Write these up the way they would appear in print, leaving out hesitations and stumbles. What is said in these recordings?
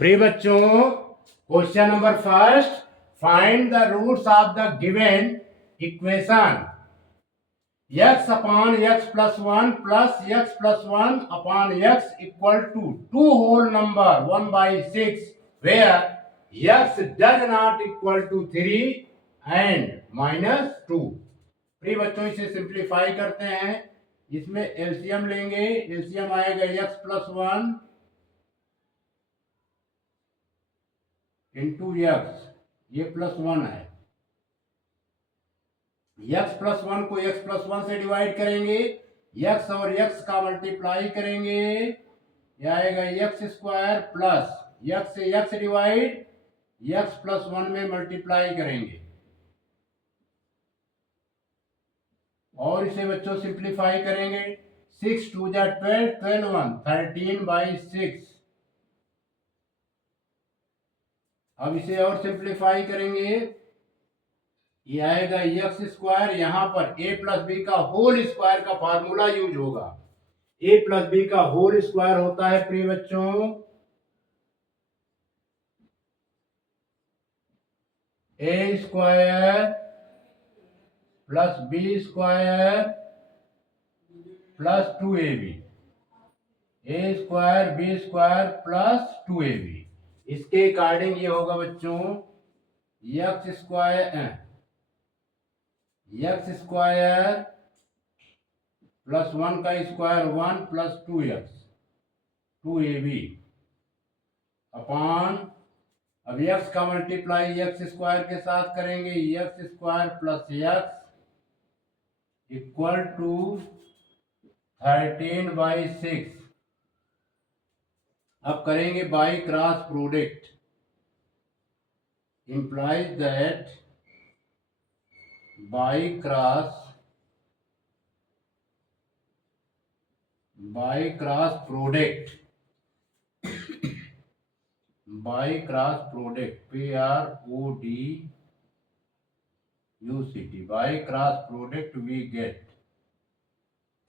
प्रिय बच्चों, question number first, find the roots of the given equation x upon x plus 1 plus x plus 1 upon x equal to 2 whole number 1 by 6 where x does not equal to 3 and minus 2। प्रिय बच्चों, इसे simplify करते हैं। इसमें LCM लेंगे, LCM आएगा x plus 1 into x, ये plus 1 है। x प्लस 1 को x प्लस 1 से डिवाइड करेंगे, x और x का मल्टीप्लाई करेंगे, यह आएगा एक्स स्क्वायर प्लस x से x डिवाइड x प्लस 1 में मल्टीप्लाई करेंगे और इसे बच्चों सिंप्लीफाई करेंगे। 6 2 जा 12, 12 1 13/6। अब इसे और सिंप्लीफाई करेंगे, ये आएगा एक्स स्क्वायर, यहां पर a प्लस बी का होल स्क्वायर का फार्मूला यूज होगा। a प्लस बी का होल स्क्वायर होता है प्रिय बच्चों a square plus b square plus 2ab, a square b square plus 2ab। इसके अकॉर्डिंग ये होगा बच्चों एक्स स्क्वायर प्लस 1 का स्क्वायर 1 प्लस 2ab अपॉन, अब x का मल्टीप्लाई एक्स स्क्वायर के साथ करेंगे, x square plus x equal to 13/6। अब करेंगे by cross product, implies that by cross product PRODUCT, by cross product we get,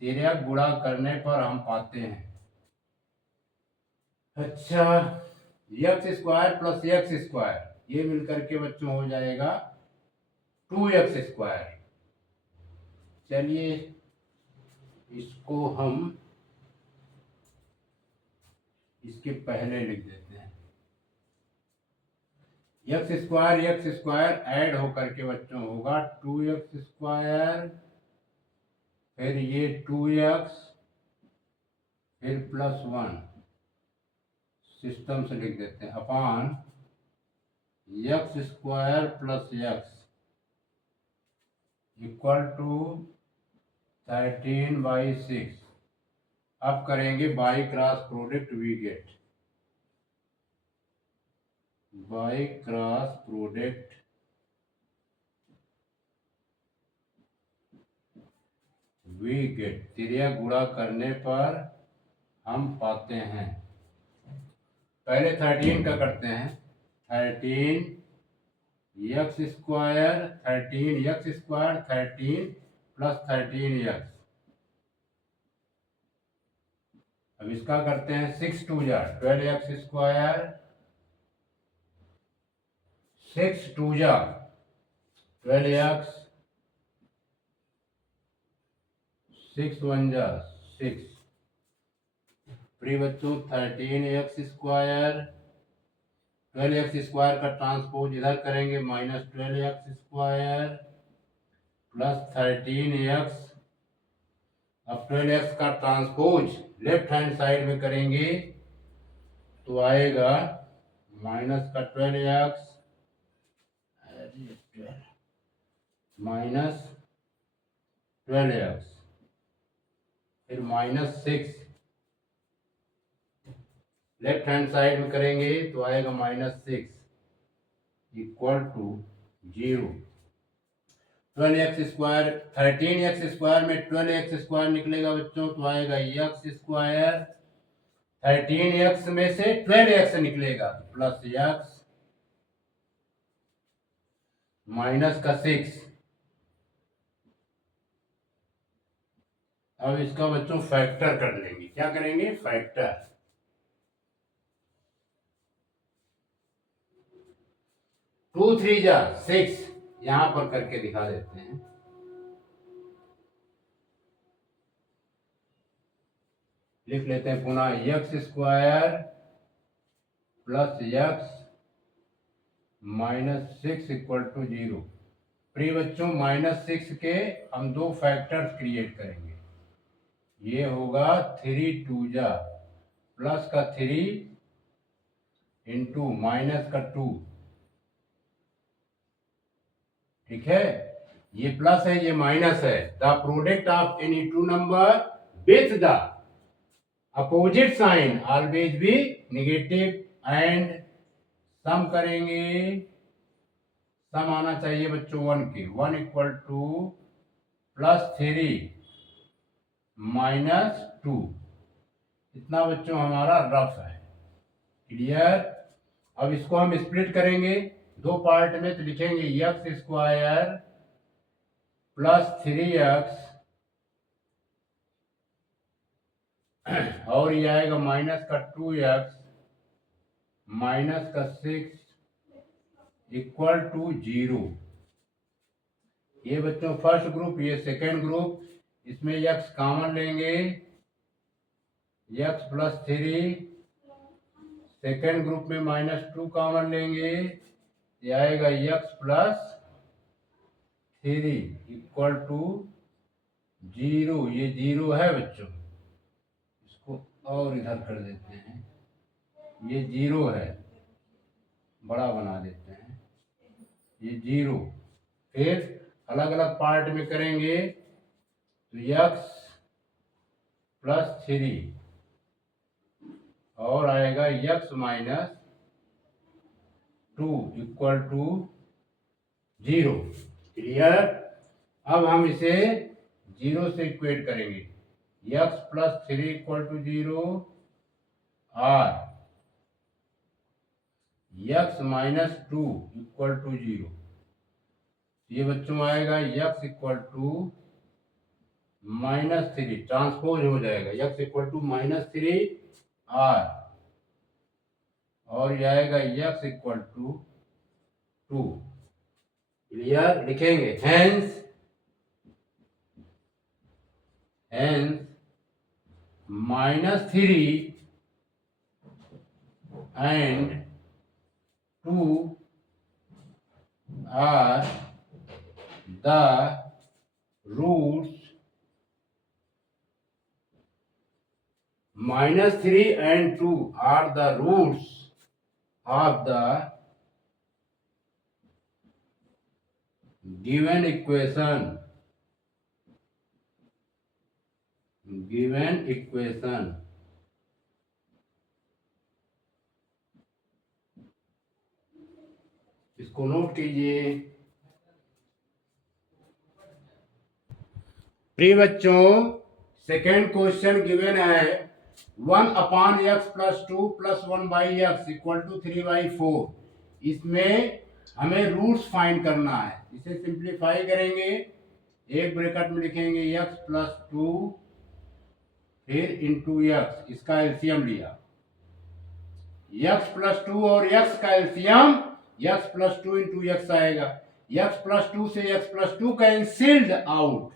तेरे गुणा करने पर हम पाते हैं। अच्छा, x square plus x square ये मिलकर के बच्चों हो जाएगा 2x स्क्वायर। चलिए इसको हम इसके पहले लिख देते हैं। एक्स स्क्वायर ऐड होकर के बच्चों होगा 2x स्क्वायर, फिर ये 2x, फिर प्लस 1, सिस्टम से लिख देते हैं, upon x square plus x equal to 13/6। अब करेंगे by cross product we get, by cross product we get, तिरिया गुणा करने पर हम पाते हैं। पहले 13 का करते हैं, 13 एक्स स्क्वायर 13 प्लस 13x। अब इसका करते हैं 6 2 जा 12x स्क्वायर, 6 2 जा 12x, 6 1 जा 6। प्रिय बच्चों 13x स्क्वायर, 12x स्क्वायर का ट्रांसपोज इधर करेंगे, minus 12x square plus 13x। अब 12x का ट्रांसपोज लेफ्ट हैंड साइड में करेंगे तो आएगा माइनस का 12x माइनस 12x, फिर माइनस 6, लेफ्ट हैंड साइड में करेंगे तो आएगा minus 6 equal to 0। 12x square, 13x square में 12x स्क्वायर निकलेगा बच्चों तो आएगा x स्क्वायर, 13x में से 12x निकलेगा प्लस x माइनस का 6। अब इसका बच्चों फैक्टर कर लेंगे, क्या करेंगे, फैक्टर। 2 3 जा 6, यहां पर करके दिखा देते हैं। लिख लेते हैं पुनः, x square plus x -6 equal to 0। प्रिय बच्चों, -6 के हम दो फैक्टर्स क्रिएट करेंगे। ये होगा 3 2 जा प्लस का 3 इंटू माइनस का 2। ठीक है, ये प्लस है, ये माइनस है। The product of any two number with the opposite sign always be negative and sum करेंगे। सम आना चाहिए बच्चों 1 के। 1 इक्वल टू +3 -2। इतना बच्चों हमारा रफ है। क्लियर। अब इसको हम स्प्लिट करेंगे दो पार्ट में, तो लिखेंगे एक्स स्क्वायर +3x और ये आएगा माइनस का 2x माइनस का 6 इक्वल टू 0। ये बच्चों फर्स्ट ग्रुप, ये सेकेंड ग्रुप। इसमें x कॉमन लेंगे, x +3। सेकेंड ग्रुप में -2 कॉमन लेंगे, ये आएगा x +3 इक्वल टू 0। ये 0 है बच्चों, इसको और इधर कर देते हैं। ये 0 है, बड़ा बना देते हैं, ये 0। फिर अलग अलग पार्ट में करेंगे, तो x +3 और आएगा x -2 इक्वल टू 0। क्लियर। अब हम इसे 0 से इक्वेट करेंगे। x +3 इक्वल टू 0 और x -2 इक्वल टू 0। ये बच्चों आएगा x इक्वल टू -3, ट्रांसपोज हो जाएगा। x इक्वल टू -3 और ये आएगा x इक्वल टू 2। क्लियर। लिखेंगे hence -3 and 2 are the roots। -3 and 2 are the roots of the given equation। इसको नोट कीजिए। प्रिय बच्चों, सेकेंड क्वेश्चन गिवन है 1/x + 2 + 1/x इक्वल टू 3/4। इसमें हमें रूट्स फाइंड करना है। इसे सिंप्लीफाई करेंगे, एक ब्रैकेट में लिखेंगे x + 2 फिर इंटू x, इसका एलसीएम लिया। x + 2 और x का एलसीएम x + 2 इंटू x आएगा। x + 2 से x + 2 कैंसिल्ड आउट,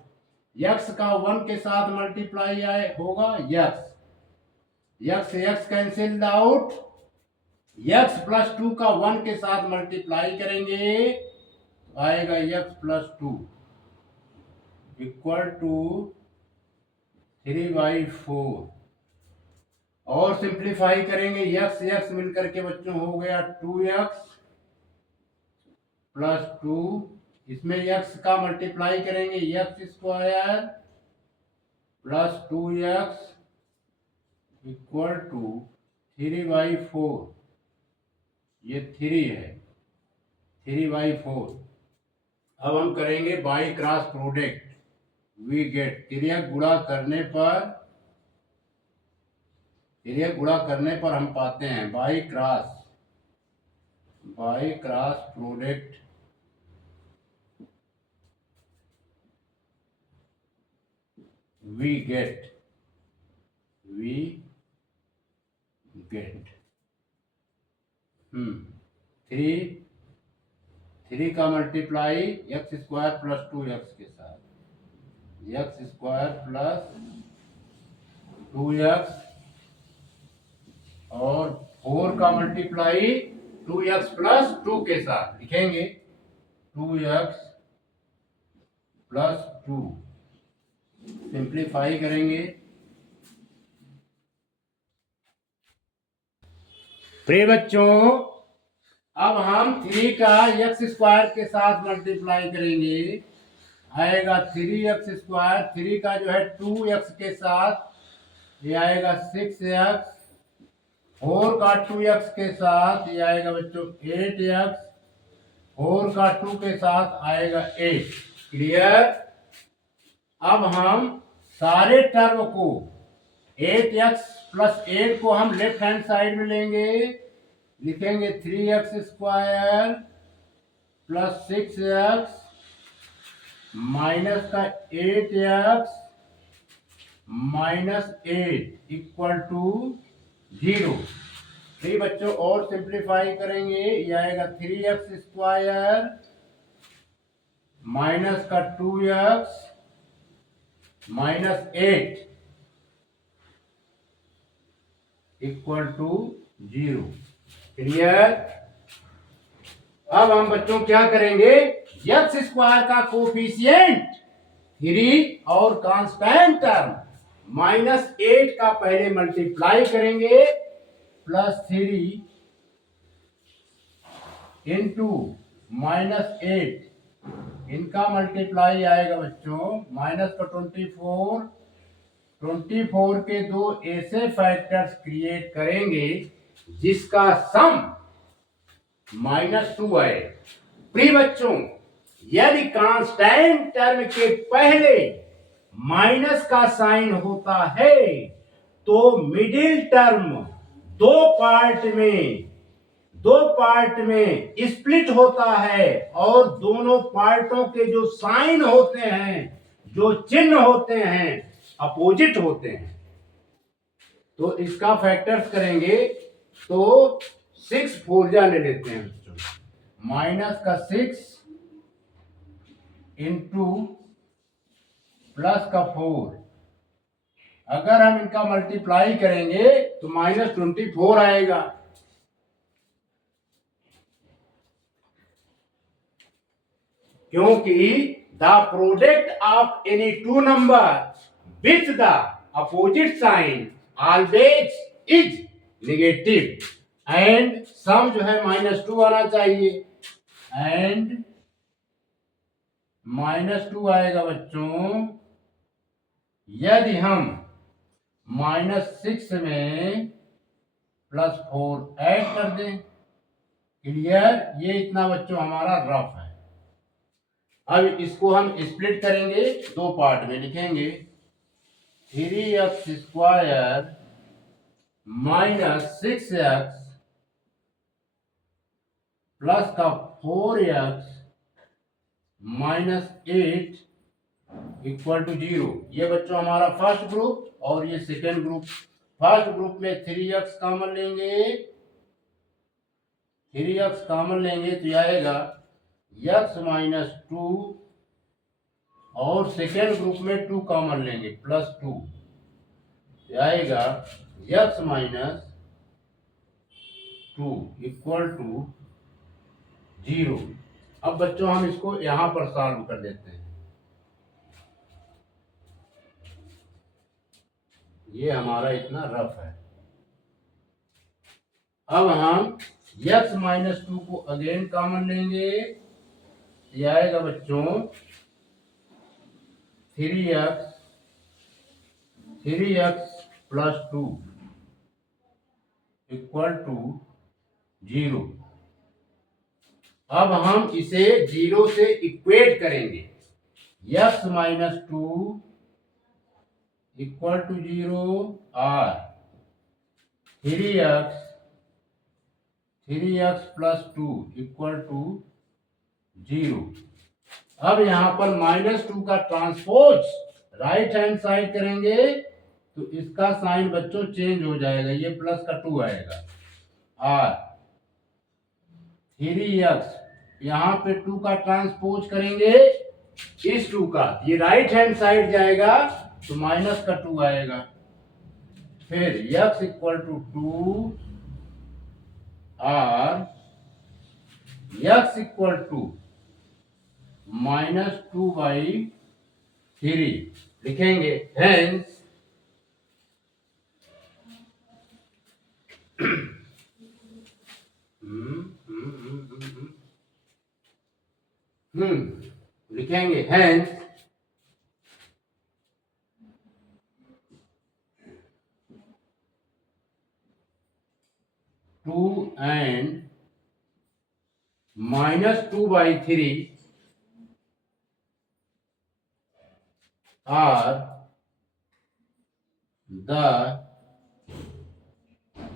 x का 1 के साथ मल्टीप्लाई होगा x कैंसिल्ड आउट। x + 2 का 1 के साथ मल्टीप्लाई करेंगे तो आएगा x + 2 इक्वल टू 3/4 और सिंप्लीफाई करेंगे x मिलकर के बच्चों हो गया 2x + 2। इसमें x का मल्टीप्लाई करेंगे x² + 2x इक्वल टू 3/4। ये 3 है, 3/4। अब हम करेंगे by cross product. We get, तिर्यक गुणा करने पर हम पाते हैं by cross product we get 3 3 का multiply x square plus 2x के साथ, एक्स स्क्वायर प्लस 2x, और 4 का मल्टीप्लाई 2x प्लस 2 के साथ लिखेंगे 2x प्लस 2, सिंप्लीफाई करेंगे। प्रिय बच्चों, अब हम 3 का एक्स स्क्वायर के साथ मल्टीप्लाई करेंगे, आएगा 3x स्क्वायर, 3 का जो है 2x के साथ ये आएगा 6x, 4 का 2x के साथ ये आएगा बच्चों 8x, 4 का 2 के साथ आएगा 8। क्लियर। अब हम सारे टर्म को 8x प्लस 8 को हम लेफ्ट हैंड साइड में लेंगे, लिखेंगे 3x square plus 6x minus का 8x माइनस 8 इक्वल टू 0। ठीक बच्चों, और सिंप्लीफाई करेंगे, ये आएगा 3x स्क्वायर माइनस का 2x minus 8 equal to 0। Clear. अब हम बच्चों क्या करेंगे, एक्स स्क्वायर का कोफिशिएंट 3 और कांस्टेंट टर्म -8 का पहले मल्टीप्लाई करेंगे, प्लस 3 इंटू -8, इनका मल्टीप्लाई आएगा बच्चों माइनस का 24 के दो ऐसे फैक्टर्स क्रिएट करेंगे जिसका सम -2 है। प्रिय बच्चों, यदि कांस्टेंट टर्म के पहले माइनस का साइन होता है तो मिडिल टर्म दो पार्ट में स्प्लिट होता है, और दोनों पार्टों के जो साइन होते हैं, जो चिन्ह होते हैं, अपोजिट होते हैं। तो इसका फैक्टर्स करेंगे तो 6 फोरजा ले लेते हैं बच्चों, माइनस का 6 इंटू प्लस का 4। अगर हम इनका मल्टीप्लाई करेंगे तो -24 आएगा। क्योंकि the product of any two number with the opposite sign always is negative, and sum जो है -2 आना चाहिए, एंड -2 आएगा बच्चों यदि हम -6 में +4 ऐड कर दें। क्लियर। ये इतना बच्चों हमारा रफ है। अब इसको हम स्प्लिट करेंगे, दो पार्ट में लिखेंगे 3x स्क्वायर -6x प्लस का 4x -8 इक्वल टू 0। ये बच्चों हमारा फर्स्ट ग्रुप, और ये सेकेंड ग्रुप। फर्स्ट ग्रुप में 3x कॉमन लेंगे, 3x कॉमन लेंगे तो आएगा x -2, और सेकेंड ग्रुप में 2 कॉमन लेंगे +2 तो आएगा x -2 इक्वल टू 0। अब बच्चों हम इसको यहां पर सॉल्व कर देते हैं। ये हमारा इतना रफ है। अब हम x -2 को अगेन कॉमन लेंगे, ये आएगा बच्चों 3x +2 इक्वल टू 0। अब हम इसे 0 से इक्वेट करेंगे, x -2 इक्वल टू 0 और 3x +2 इक्वल टू 0। अब यहां पर -2 का ट्रांसपोज राइट हैंड साइड करेंगे तो इसका साइन बच्चों चेंज हो जाएगा, ये प्लस का 2 आएगा, और 3x यहाँ पे 2 का ट्रांसपोज करेंगे इस 2 का, ये राइट हैंड साइड जाएगा तो माइनस का 2 आएगा। फिर x इक्वल टू 2 और x इक्वल टू -2/3 लिखेंगे। हेंस लिखेंगे hence 2 and -2/3 are the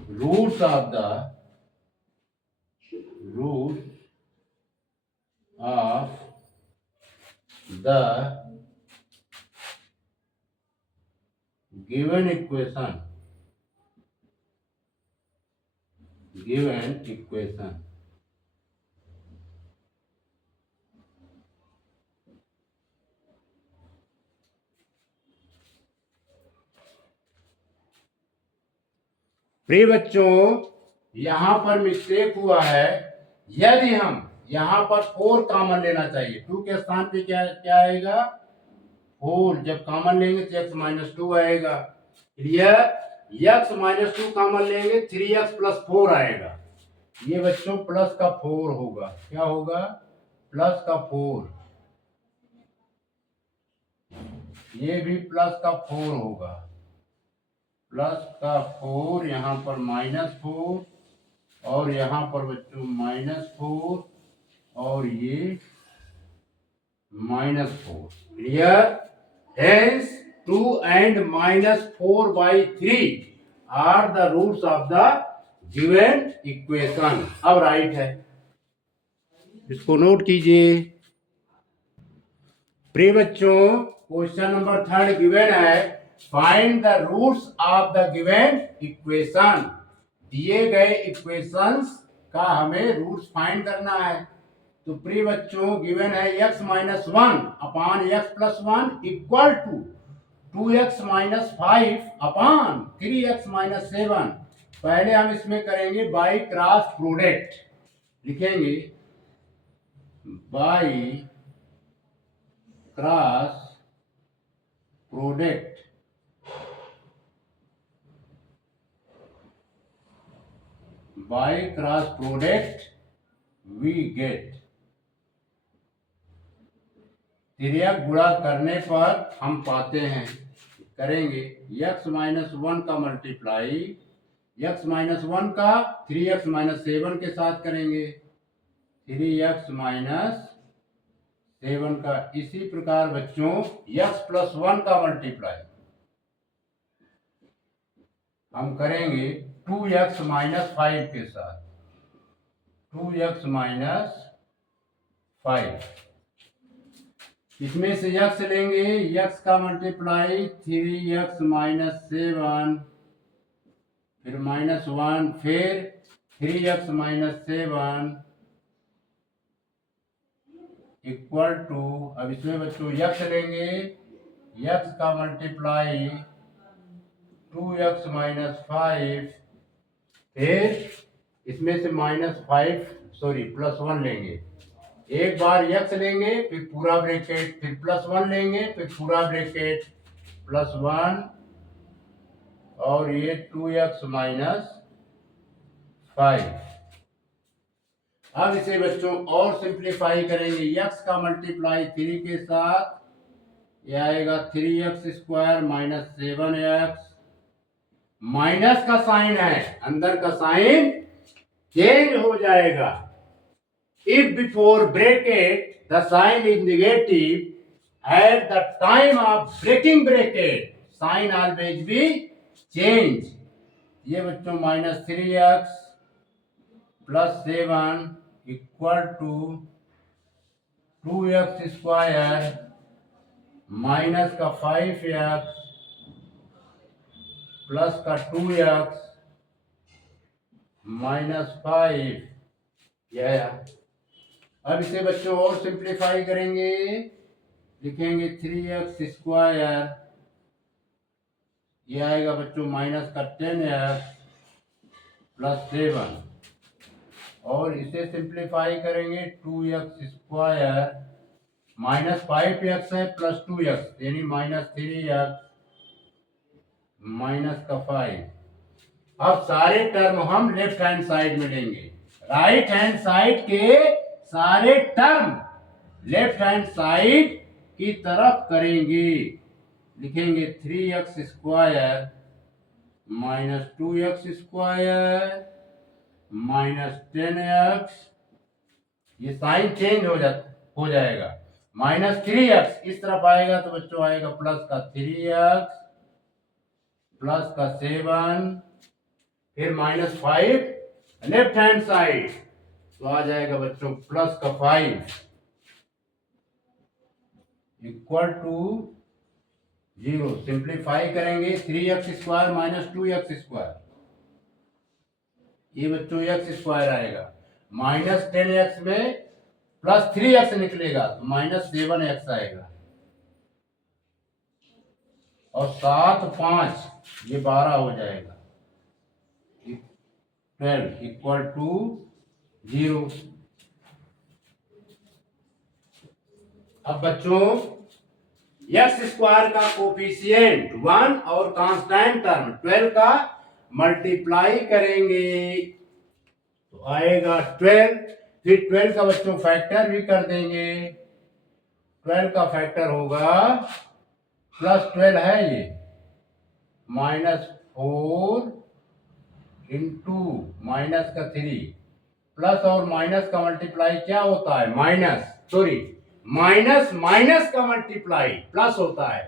roots of the given equation। प्रिय बच्चों, यहां पर मिस्टेक हुआ है। यदि हम यहां पर 4 कॉमन लेना चाहिए, 2 के स्थान पे क्या क्या आएगा 4। जब कॉमन लेंगे तो x -2 आएगा। x -2 कॉमन लेंगे 3x+4 आएगा। ये बच्चों प्लस का 4 होगा। क्या होगा? प्लस का 4। ये भी प्लस का 4 होगा। प्लस का 4, यहाँ पर -4 और यहाँ पर बच्चों -4 और ये -4। Clear? Hence 2 and -4/3 are the roots of the given equation. अब राइट है, इसको नोट कीजिए। प्रिय बच्चों, क्वेश्चन नंबर 3 गिवन है, find the roots of the given equation. दिए गए इक्वेशंस का हमें रूट्स फाइंड करना है। तो प्रिय बच्चों गिवन है x -1 upon x+1 equal to 2x - 5 upon 3x - 7। पहले हम इसमें करेंगे बाई क्रॉस प्रोडक्ट। लिखेंगे by cross product we get. तिर्यक गुणा करने पर हम पाते हैं, करेंगे x -1 का मल्टीप्लाई x -1 का 3x - 7 के साथ करेंगे, 3x - 7 का। इसी प्रकार बच्चों x+1 का मल्टीप्लाई हम करेंगे 2x - 5 के साथ, 2x - 5। इसमें से x लेंगे, x का मल्टीप्लाई 3x - 7 फिर -1 फिर 3x - 7 इक्वल टू, अब इसमें बच्चों x लेंगे, x का मल्टीप्लाई 2x - 5 फिर इसमें से +1 लेंगे। एक बार x लेंगे फिर पूरा ब्रैकेट, फिर +1 लेंगे फिर पूरा ब्रैकेट, +1 और ये 2x - 5। अब इसे बच्चों और सिंप्लीफाई करेंगे, x का मल्टीप्लाई 3 के साथ, यह आएगा 3x² - 7x। माइनस का साइन है, अंदर का साइन चेंज हो जाएगा। If before bracket the sign is negative, at the time of breaking bracket sign always be change। ये बच्चों -3x + 7 equal to 2x² minus का 5x प्लस का 2x - 5। यह अब इसे बच्चों और सिंप्लीफाई करेंगे, लिखेंगे 3x², ये आएगा बच्चों माइनस का 10x+7, और इसे सिंप्लीफाई करेंगे 2x² -5x है प्लस 2x यानी -3x -5। अब सारे टर्म हम लेफ्ट हैंड साइड में लेंगे, राइट हैंड साइड के सारे टर्म लेफ्ट हैंड साइड की तरफ करेंगे, लिखेंगे 3x² -2x² -10x, ये साइन चेंज हो जाएगा, -3x इस तरफ आएगा तो बच्चों आएगा प्लस का 3x प्लस का 7, फिर -5 लेफ्ट हैंड साइड तो आ जाएगा बच्चों प्लस का 5 इक्वल टू 0। सिंप्लीफाई करेंगे 3x² -2x², ये बच्चों x² आएगा, -10x में प्लस 3x निकलेगा तो -7x आएगा, और 7 5 ये 12 हो जाएगा, 12 इक्वल टू 0। अब बच्चों x² का कोफिशिएंट 1 और कांस्टेंट टर्म 12 का मल्टीप्लाई करेंगे तो आएगा 12, फिर 12 का बच्चों फैक्टर भी कर देंगे, 12 का फैक्टर होगा +12 है ये, -4 इंटू माइनस का 3, प्लस और माइनस का मल्टीप्लाई क्या होता है, माइनस माइनस का मल्टीप्लाई प्लस होता है।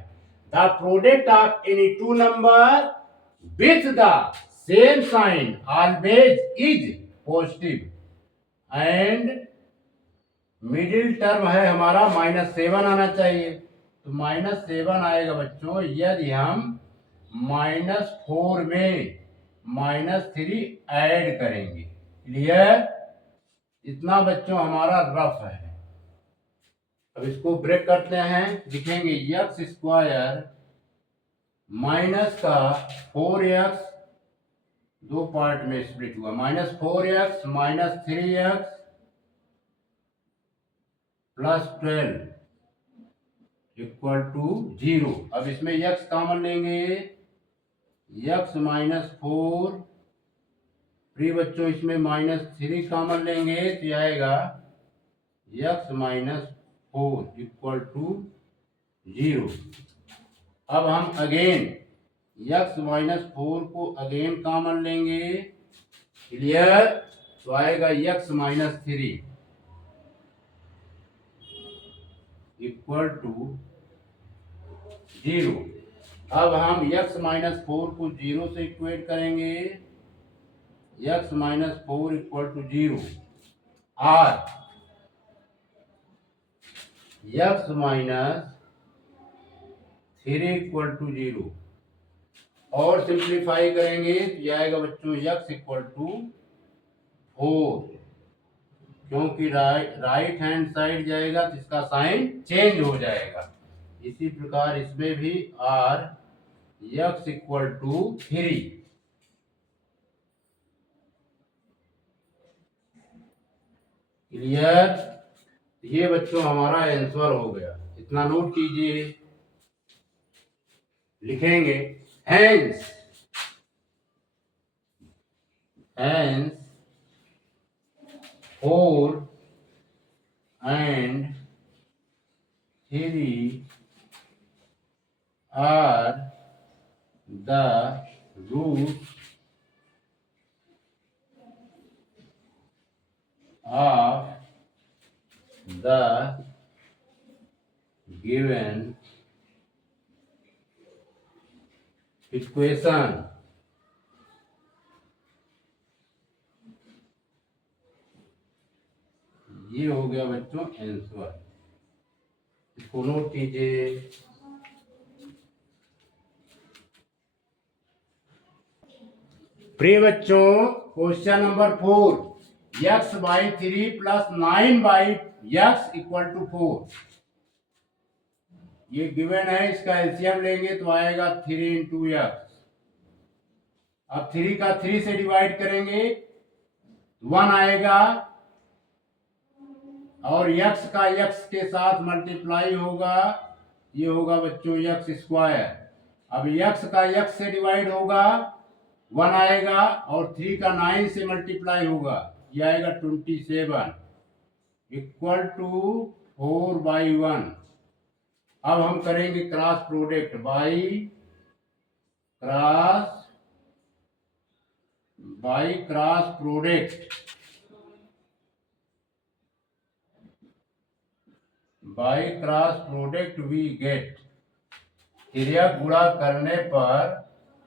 The product of any two number with the same sign always is positive, and middle term है हमारा -7 आना चाहिए, तो -7 आएगा बच्चों यदि हम -4 में -3 ऐड करेंगे। क्लियर? इतना बच्चों हमारा रफ है। अब इसको ब्रेक करते हैं, लिखेंगे x² माइनस का 4x, दो पार्ट में स्प्लिट हुआ, -4x -3x +12 इक्वल टू 0। अब इसमें x कॉमन लेंगे, x -4, फिर बच्चों इसमें -3 कॉमन लेंगे तो आएगा x -4 इक्वल टू 0। अब हम अगेन x -4 को अगेन कॉमन लेंगे, क्लियर? तो आएगा x -3 इक्वल टू 0। अब हम x -4 को 0 से इक्वेट करेंगे, x -4 इक्वल टू 0, और x -3 इक्वल टू 0, और सिंप्लीफाई करेंगे तो आएगा बच्चों x इक्वल टू 4, क्योंकि राइट हैंड साइड जाएगा तो इसका साइन चेंज हो जाएगा। इसी प्रकार इसमें भी r x equal to 3। Clear? ये बच्चों हमारा आंसर हो गया, इतना नोट कीजिए, लिखेंगे hence 4 and 3 are the roots of the given equation। ये हो गया बच्चों आंसर, इसको नोट कीजिए। प्रिय बच्चों, question number 4, x by 3 plus 9 by x equal to 4। ये गिवन है, इसका एलसीएम लेंगे तो आएगा 3 इंटू एक्स। अब 3 का 3 से डिवाइड करेंगे 1 आएगा, और x का x के साथ मल्टीप्लाई होगा, ये होगा बच्चों x स्क्वायर। अब x का x से डिवाइड होगा 1 आएगा, और 3 का 9 से मल्टीप्लाई होगा, ये आएगा 27 इक्वल टू 4/1। अब हम करेंगे cross product, by cross product, by cross product we get, क्रिया गुणा करने पर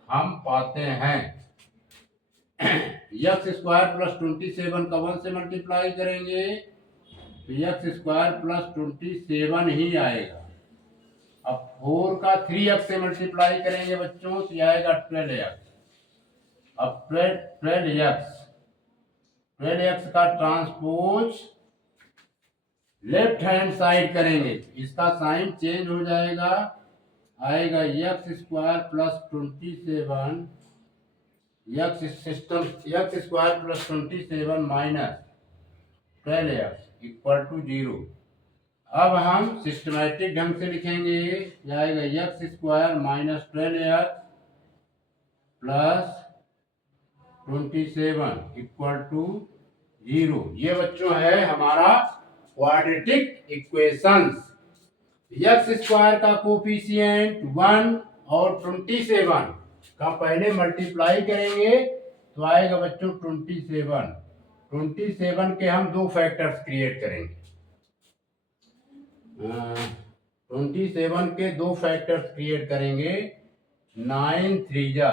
हम पाते हैं एक्स स्क्वायर प्लस 27 का 1 से मल्टीप्लाई करेंगे तो एक्स स्क्वायर प्लस 27 ही आएगा। अब 4 का 3x से मल्टीप्लाई करेंगे बच्चों तो आएगा 12x। अब 12x का ट्रांसपोज लेफ्ट हैंड साइड करेंगे, इसका साइन चेंज हो जाएगा, आएगा x square plus 27 x square plus 27 minus 12x equal to 0। अब हम सिस्टमैटिक ढंग से लिखेंगे, यह आएगा x square minus 12x plus 27 equal to 0। ये बच्चों है हमारा क्वाड्रेटिक इक्वेशंस। एक्स स्क्वायर का कोफिशिएंट 1 और 27 का पहले मल्टीप्लाई करेंगे तो आएगा बच्चों 27 के हम दो फैक्टर्स क्रिएट करेंगे। 27 के दो फैक्टर्स क्रिएट करेंगे, 9 3 जा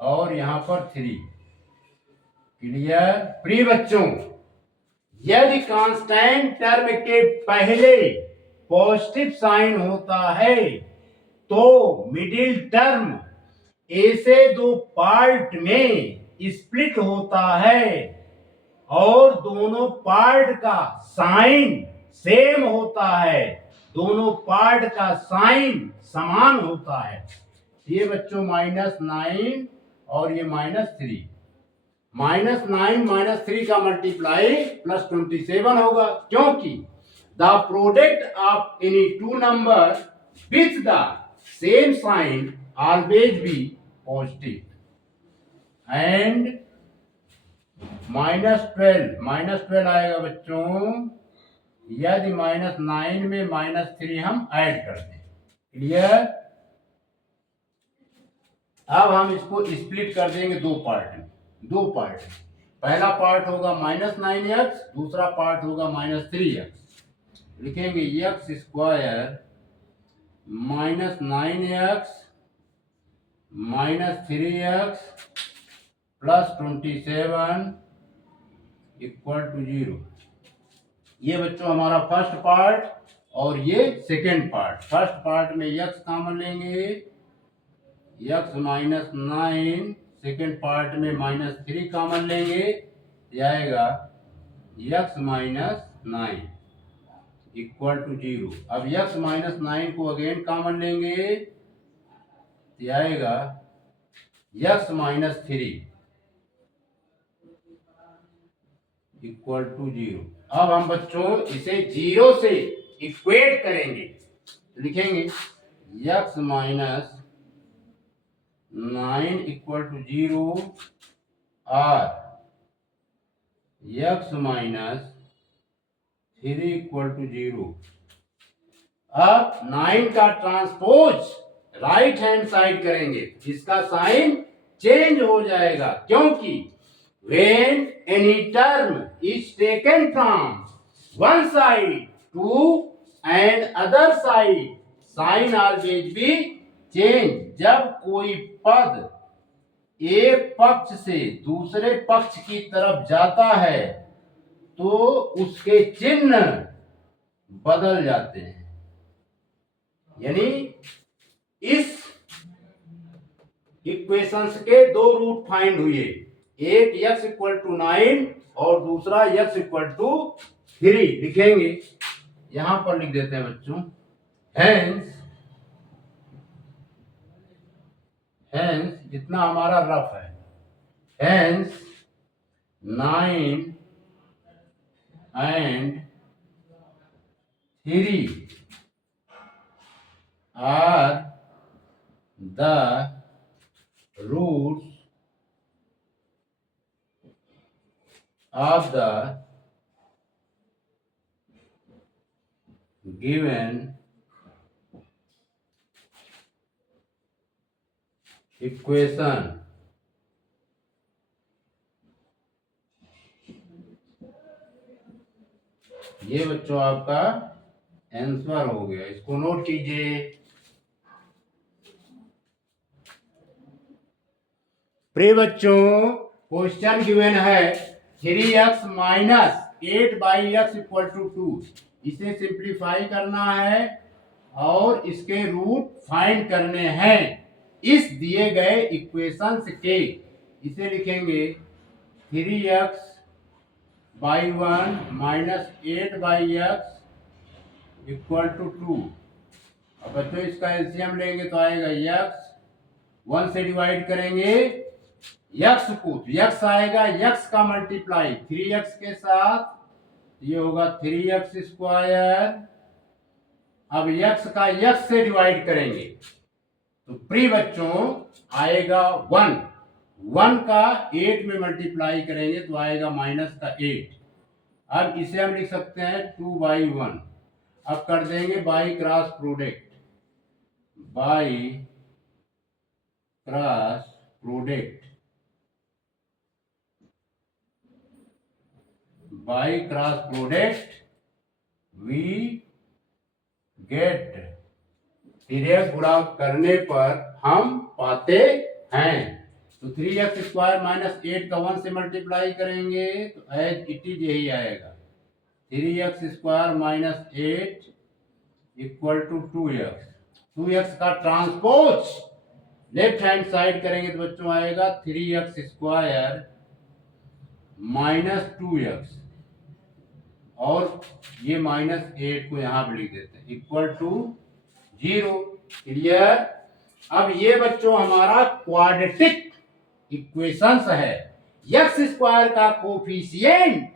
और यहां पर 3। क्लियर? प्रिय बच्चों, यदि कांस्टेंट टर्म के पहले पॉजिटिव साइन होता है तो मिडिल टर्म ऐसे दो पार्ट में स्प्लिट होता है और दोनों पार्ट का साइन सेम होता है, दोनों पार्ट का साइन समान होता है। ये बच्चों -9 और ये -3, -9 -3 का मल्टीप्लाई +27 होगा, क्योंकि the product of any two number with the same sign always be positive. And -12 आएगा बच्चों यदि -9 में -3 हम ऐड कर दें। क्लियर? अब हम इसको स्प्लिट कर देंगे दो पार्ट में। पहला पार्ट होगा -9x, दूसरा पार्ट होगा -3x। लिखेंगे x square -9x -3x plus 27 equal to 0। ये बच्चों हमारा फर्स्ट पार्ट और ये सेकेंड पार्ट। फर्स्ट पार्ट में x कॉमन लेंगे, x -9, सेकेंड पार्ट में -3 कॉमन लेंगे, ये आएगा x -9 इक्वल टू 0। अब x -9 को अगेन कॉमन लेंगे, ये आएगा x -3 इक्वल टू 0। अब हम बच्चों इसे 0 से इक्वेट करेंगे, लिखेंगे x -9 इक्वल टू 0 और x -3 इक्वल टू 0। अब 9 का ट्रांसपोज राइट हैंड साइड करेंगे, इसका साइन चेंज हो जाएगा, क्योंकि when any term is taken from one side to and other side, sign always be change। जब कोई पद एक पक्ष से दूसरे पक्ष की तरफ जाता है तो उसके चिन्ह बदल जाते हैं। यानी इस इक्वेशंस के दो रूट फाइंड हुए, एक x इक्वल टू 9 और दूसरा x इक्वल टू 3 लिखेंगे। यहां पर लिख देते हैं बच्चों, हेंस जितना हमारा रफ है, hence 9 and 3 are the roots of the given equation। ये बच्चों आपका आंसर हो गया, इसको नोट कीजिए। प्रिय बच्चों, क्वेश्चन गिवन है 3x minus 8/x equal to 2। इसे सिंप्लीफाई करना है और इसके रूट फाइंड करने हैं इस दिए गए इक्वेशंस के। इसे लिखेंगे 3x by 1 minus 8/x equal to 2। अब बच्चों इसका एलसीएम लेंगे तो आएगा x, 1 से डिवाइड करेंगे x को, तो x आएगा x का मल्टीप्लाई 3x के साथ, ये होगा 3x स्क्वायर। अब x का x से डिवाइड करेंगे तो प्रिय बच्चों आएगा 1 का 8 में मल्टीप्लाई करेंगे तो आएगा माइनस का 8। अब इसे हम लिख सकते हैं 2/1। अब कर देंगे by cross product, by cross product, by cross product we get, तिर्यक गुणा करने पर हम पाते हैं। तो 3x स्क्वायर माइनस 8 का 1 से मल्टीप्लाई करेंगे तो एज इट इज यही आएगा, 3x square minus 8 equal to 2x का ट्रांसपोज लेफ्ट हैंड साइड करेंगे तो बच्चों आएगा 3x स्क्वायर माइनस 2x, और ये माइनस 8 को यहां पर लिख देते हैं इक्वल टू 0। क्लियर। अब ये बच्चों हमारा क्वाड्रेटिक इक्वेशंस है। x स्क्वायर का कोफिशिएंट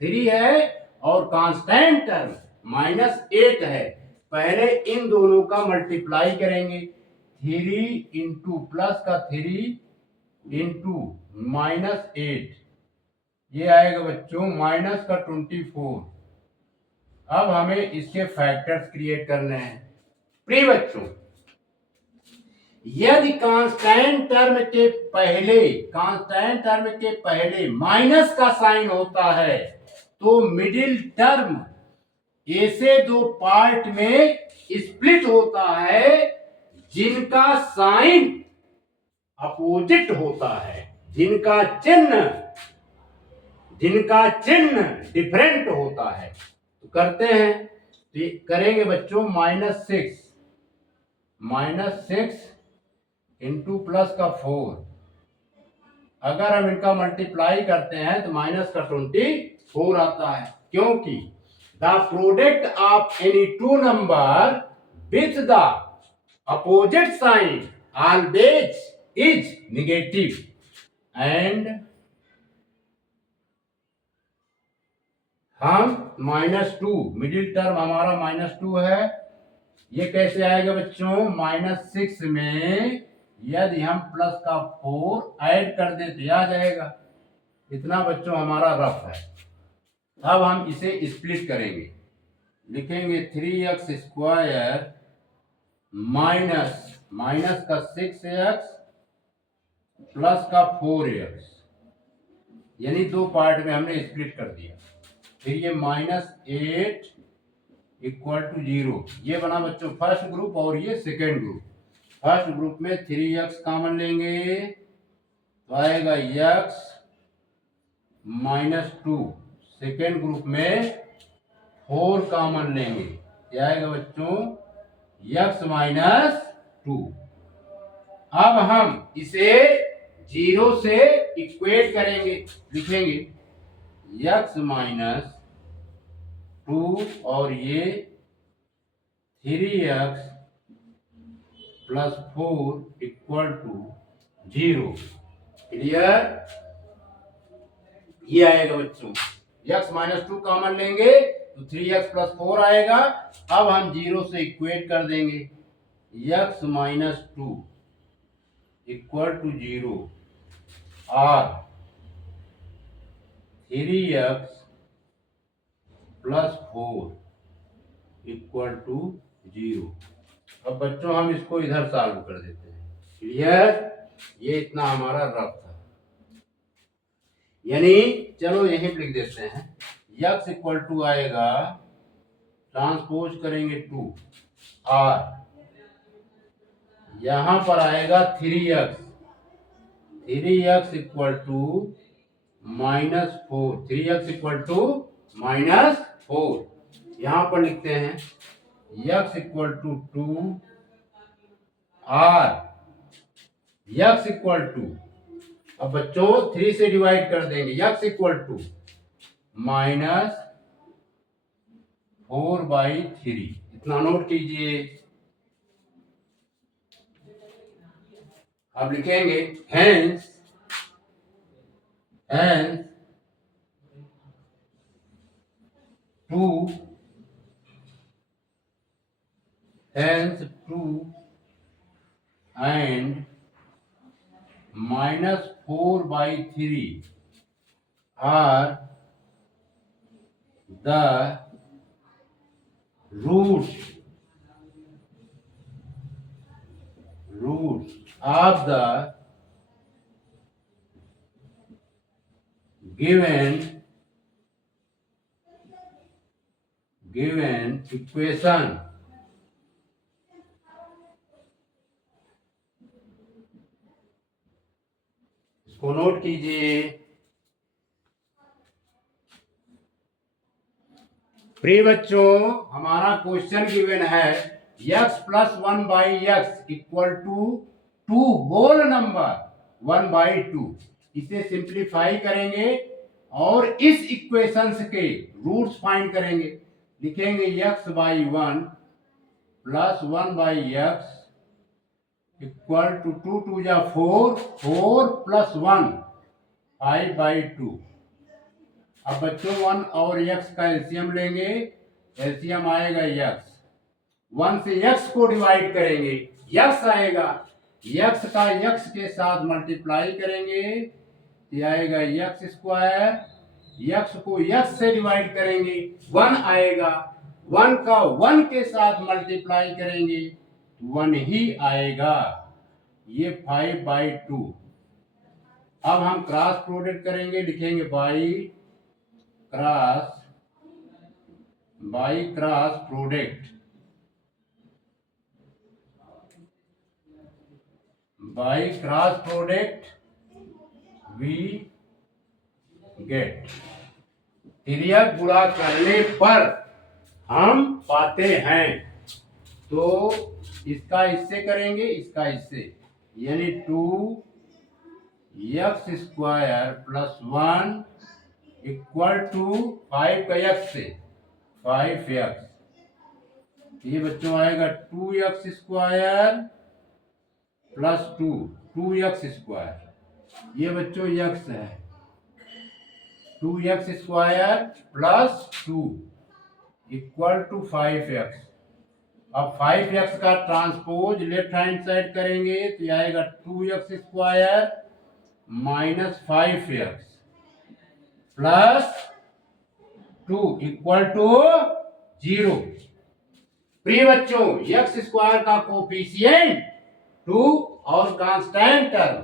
3 है और कांस्टेंट टर्म -8 है। पहले इन दोनों का मल्टीप्लाई करेंगे, 3 इंटू प्लस का 3 इंटू -8, ये आएगा बच्चों माइनस का 24। अब हमें इसके फैक्टर्स क्रिएट करने हैं। प्रिय बच्चों, यदि कांस्टेंट टर्म के पहले माइनस का साइन होता है तो मिडिल टर्म ए से 2 पार्ट में स्प्लिट होता है जिनका साइन अपोजिट होता है, जिनका चिन्ह डिफरेंट होता है। तो करते हैं, तो करेंगे बच्चों -6 इंटू प्लस का 4। अगर हम इनका मल्टीप्लाई करते हैं तो माइनस का 24 आता है, क्योंकि the product of any two number with the opposite sign always is negative and हम -2, मिडिल टर्म हमारा -2 है। ये कैसे आएगा बच्चों, -6 में यदि हम प्लस का 4 ऐड कर दे तो आ जाएगा। इतना बच्चों हमारा रफ है। अब हम इसे स्प्लिट करेंगे, लिखेंगे 3x स्क्वायर माइनस का 6x प्लस का 4x, यानी 2 पार्ट में हमने स्प्लिट कर दिया। फिर ये -8 इक्वल टू 0, ये बना बच्चों फर्स्ट ग्रुप और ये सेकेंड ग्रुप। फर्स्ट ग्रुप में 3x कॉमन लेंगे तो आएगा x -2। सेकेंड ग्रुप में 4 कॉमन लेंगे, क्या आएगा बच्चों x -2। अब हम इसे जीरो से इक्वेट करेंगे, लिखेंगे x माइनस 2 और ये 3x plus 4 equal to 0। Clear? ये आएगा बच्चों, x माइनस 2 कॉमन लेंगे तो 3x प्लस 4 आएगा। अब हम 0 से इक्वेट कर देंगे, x माइनस 2 इक्वल टू 0 और 3x प्लस 4 इक्वल टू 0। अब बच्चों हम इसको इधर सॉल्व कर देते हैं। क्लियर? ये इतना हमारा रफ था, यानी चलो यहीं लिख देते हैं, x इक्वल टू आएगा, ट्रांसपोज करेंगे 2 और यहां पर आएगा 3x equal to -4, 3x equal to -4। यहां पर लिखते हैं x इक्वल टू 2 और x इक्वल टू, अब बच्चों 3 से डिवाइड कर देंगे, x इक्वल टू -4/3। इतना नोट कीजिए। अब लिखेंगे hence 2 and -4/3 are the roots of the given equation। इसको नोट कीजिए। प्रिय बच्चों, हमारा क्वेश्चन गिवन है x plus 1/x equal to 2 whole number 1/2। इसे सिंप्लीफाई करेंगे और इस इक्वेशंस के रूट्स फाइंड करेंगे। लिखेंगे x/1 plus 1/x equal to 2 2 जा 4, 4 प्लस 1 5/2। अब बच्चों 1 और x का एलसीएम लेंगे, एलसीएम आएगा x, 1 से x को डिवाइड करेंगे, x आएगा, x का x के साथ मल्टीप्लाई करेंगे तो आएगा x स्क्वायर, x को x से डिवाइड करेंगे 1 आएगा, 1 का 1 के साथ मल्टीप्लाई करेंगे 1 ही आएगा, ये 5/2। अब हम क्रॉस प्रोडक्ट करेंगे, लिखेंगे by cross product, by cross product we get, तिर्यक गुणा करने पर हम पाते हैं। तो इसका इससे करेंगे, इसका इससे, यानी 2x square plus 1 equal to 5 का x से 5x। ये बच्चों आएगा 2x square plus 2x square, ये बच्चों x है, 2x square plus 2 equal to 5x। अब 5x का ट्रांसपोज लेफ्ट हैंड साइड करेंगे तो आएगा 2x square minus 5x plus 2 equal to 0। प्रिय बच्चों, x स्क्वायर का कोफिशिएंट 2 और कांस्टेंट टर्म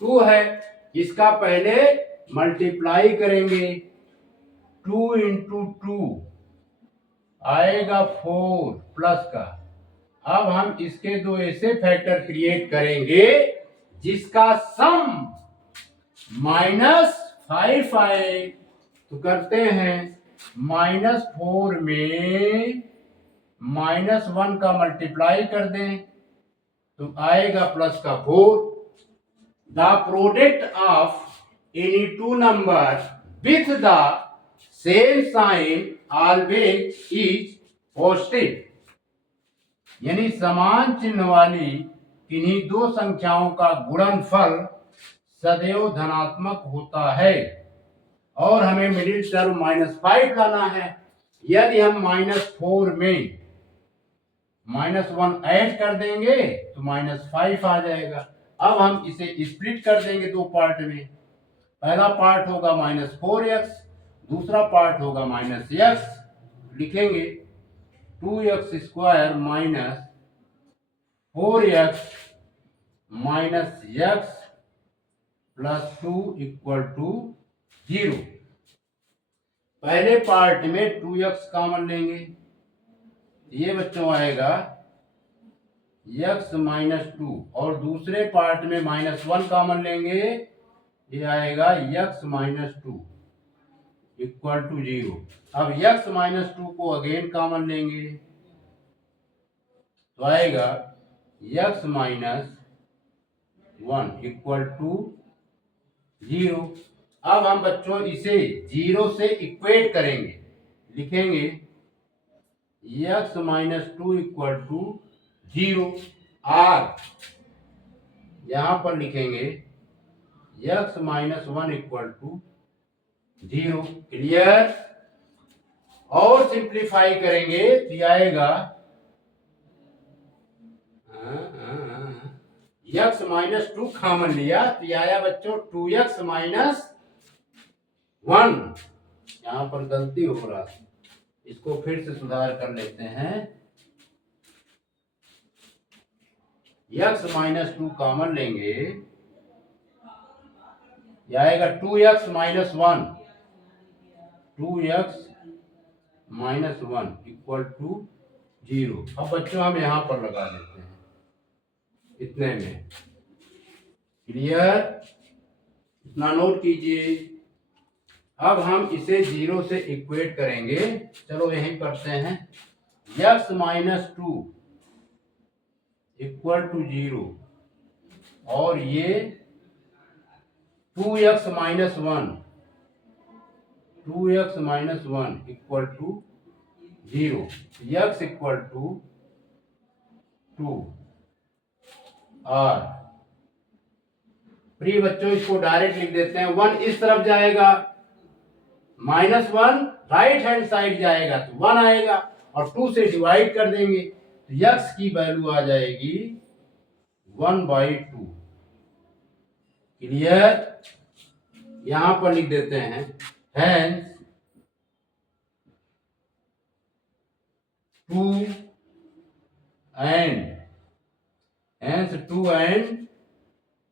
2 है, इसका पहले मल्टीप्लाई करेंगे, 2 इंटू 2 आएगा 4 प्लस का। अब हम इसके दो ऐसे फैक्टर क्रिएट करेंगे जिसका सम -5 आए, तो करते हैं -4 में -1 का मल्टीप्लाई कर दें तो आएगा प्लस का 4, the product of any two numbers with the same sign always is positive। यानी समान चिन्ह वाली किन्हीं दो संख्याओं का गुणनफल सदैव धनात्मक होता है। और हमें मिडिल टर्म -5 लाना है। यदि हम -4 में -1 ऐड कर देंगे तो -5 आ जाएगा। अब हम इसे स्प्लिट कर देंगे दो पार्ट में। पहला पार्ट होगा -4x, दूसरा पार्ट होगा -x। लिखेंगे 2x² -4x -x + 2 = 0। पहले पार्ट में 2x कॉमन लेंगे, ये बच्चों आएगा x - 2, और दूसरे पार्ट में -1 कॉमन लेंगे, ये आएगा x - 2 = 0। अब x - 2 को अगेन कॉमन लेंगे तो आएगा x - 1 = 0। अब हम बच्चों इसे 0 से इक्वेट करेंगे। लिखेंगे x - 2 = 0, और यहां पर लिखेंगे x - 1 = 0। क्लियर। और सिंप्लीफाई करेंगे तो आएगा x - 2 कॉमन लिया तो आया बच्चों 2x - 1। यहां पर गलती हो रहा है, इसको फिर से सुधार कर लेते हैं। x - 2 कॉमन लेंगे, यह आएगा 2x - 1, 2x - 1 = 0। अब बच्चों हम यहां पर लगा देते हैं इतने में। क्लियर। इतना नोट कीजिए। अब हम इसे 0 से इक्वेट करेंगे। चलो यहीं करते हैं। x - 2 = 0, और ये 2x - 1, 2x - 1 = 0। x = 2। और प्रिय बच्चों इसको डायरेक्ट लिख देते हैं। 1 इस तरफ जाएगा, -1 राइट हैंड साइड जाएगा तो 1 आएगा, और 2 से डिवाइड कर देंगे तो x की वैल्यू आ जाएगी 1/2। क्लियर। यहां पर लिख देते हैं hence 2 and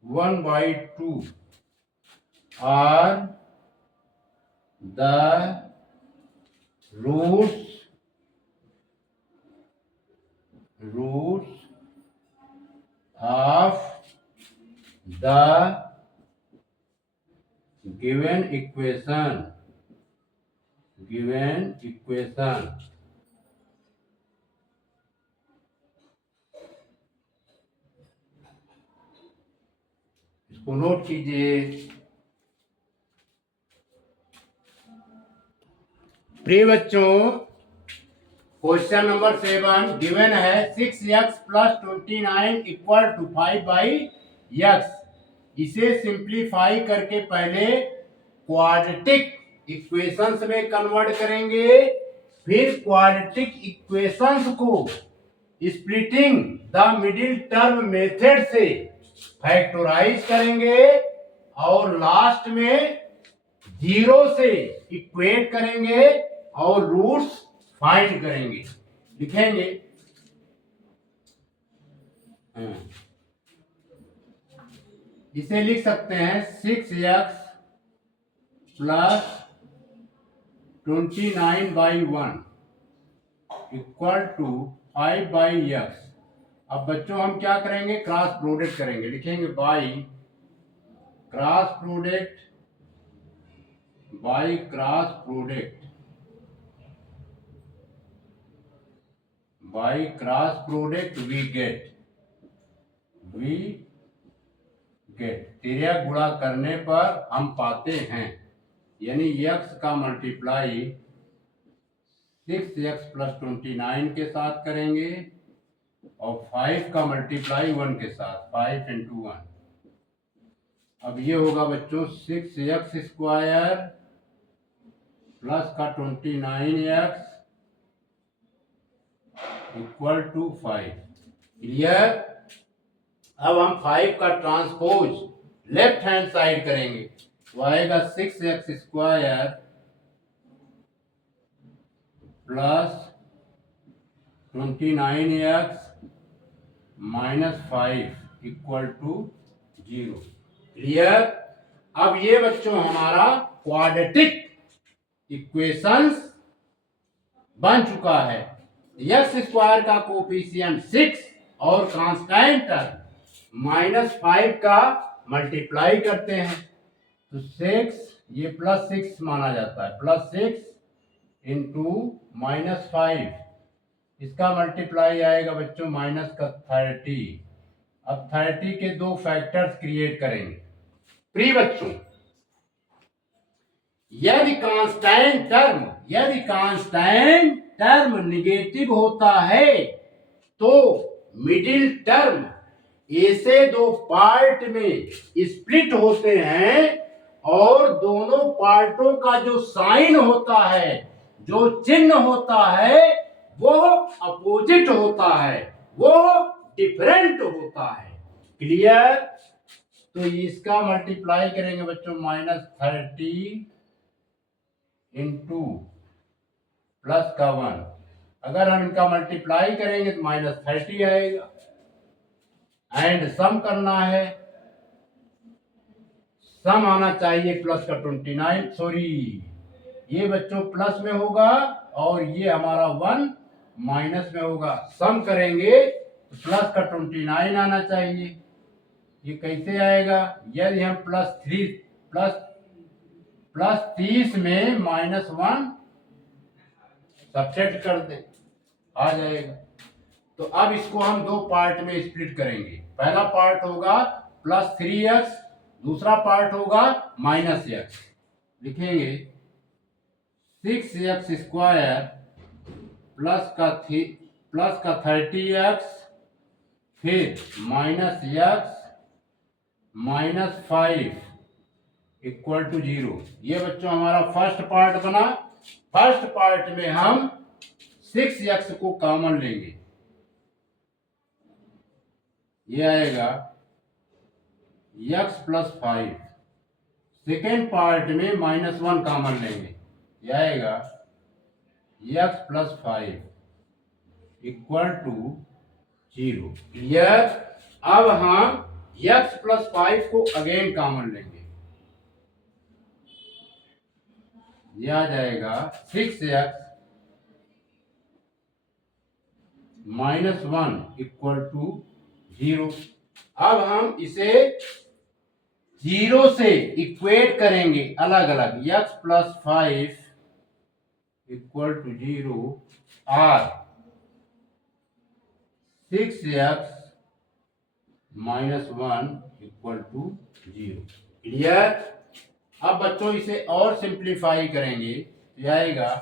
1/2 are the roots of the given equation। इसको नोट कीजिए। प्रिय बच्चों क्वेश्चन नंबर 7 गिवन है 6x + 29 = 5/x। इसे सिंप्लीफाई करके पहले क्वाड्रेटिक इक्वेशंस में कन्वर्ट करेंगे, फिर क्वाड्रेटिक इक्वेशंस को splitting the middle term method से फैक्टराइज करेंगे, और लास्ट में 0 से इक्वेट करेंगे और रूट्स फाइंड करेंगे। लिखेंगे इसे लिख सकते हैं 6x + 29/1 = 5/x। अब बच्चों हम क्या करेंगे, क्रॉस प्रोडक्ट करेंगे। लिखेंगे by cross product we get, तिर्यक गुणा करने पर हम पाते हैं, यानी x का मल्टीप्लाई 6x + 29 के साथ करेंगे और 5 का मल्टीप्लाई 1 के साथ, 5 × 1। अब ये होगा बच्चों 6x² प्लस का 29x = 5। क्लियर। अब हम 5 का ट्रांसपोज लेफ्ट हैंड साइड करेंगे, वो आएगा 6x² प्लस 29x - 5 = 0। क्लियर। अब ये बच्चों हमारा क्वाड्रेटिक इक्वेशंस बन चुका है। x² का कोफिशिएंट 6 और कांस्टेंट -5 का मल्टीप्लाई करते हैं तो 6, ये +6 माना जाता है, +6 × -5, इसका मल्टीप्लाई आएगा बच्चों -30। अब 30 के दो फैक्टर्स क्रिएट करेंगे। प्रिय बच्चों, यदि कांस्टेंट टर्म निगेटिव होता है तो मिडिल टर्म ऐसे दो पार्ट में स्प्लिट होते हैं और दोनों पार्टों का जो साइन होता है, जो चिन्ह होता है, वो अपोजिट होता है, वो डिफरेंट होता है। क्लियर। तो इसका मल्टीप्लाई करेंगे बच्चों -30 × +1। अगर हम इनका मल्टीप्लाई करेंगे तो -30 आएगा। एंड सम करना है, सम आना चाहिए प्लस का 29, सॉरी ये बच्चों प्लस में होगा और ये हमारा 1 माइनस में होगा। सम करेंगे तो प्लस का 29 आना चाहिए। ये कैसे आएगा? यदि हम प्लस 30 में -1 सब्ट्रैक्ट कर दें, आ जाएगा। तो अब इसको हम दो पार्ट में स्प्लिट करेंगे। पहला पार्ट होगा +3x, दूसरा पार्ट होगा -x। लिखेंगे 6x² प्लस का 30x फिर -x -5 = 0। ये बच्चों हमारा फर्स्ट पार्ट बना। फर्स्ट पार्ट में हम 6x को कॉमन लेंगे, ये आएगा x + 5। सेकेंड पार्ट में -1 कॉमन लेंगे, ये आएगा x + 5 = 0। क्लियर। अब हम x + 5 को अगेन कॉमन लेंगे, ये आ जाएगा 6x - 1 = 0। अब हम इसे 0 से इक्वेट करेंगे अलग अलग। x + 5 = 0 और 6x - 1 = 0। क्लियर। अब बच्चों इसे और सिंप्लीफाई करेंगे, यह आएगा,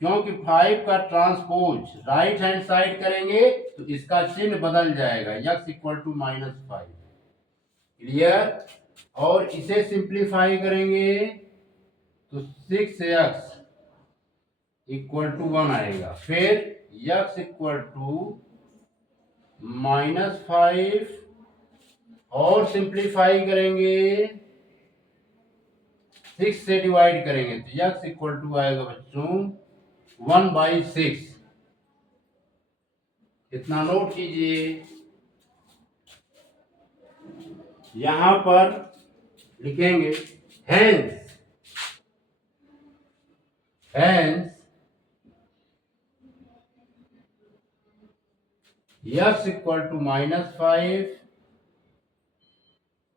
क्योंकि 5 का ट्रांसपोज राइट हैंड साइड करेंगे तो इसका चिन्ह बदल जाएगा, x = -5। क्लियर। और इसे सिंप्लीफाई करेंगे तो 6x = 1 आएगा। फिर x = -5 और सिंप्लीफाई करेंगे, 6 से डिवाइड करेंगे तो x = आएगा बच्चों 1/6। इतना नोट कीजिए। यहां पर लिखेंगे hence x = -5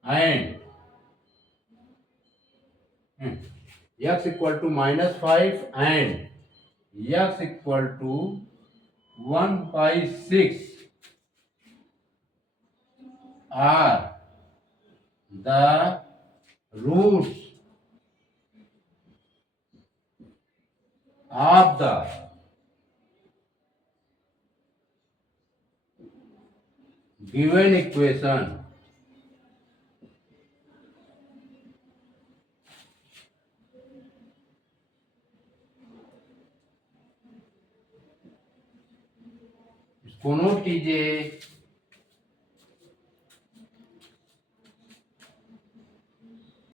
and x = -5 and x = 1/6 are the roots of the given equation इसको नोट कीजिए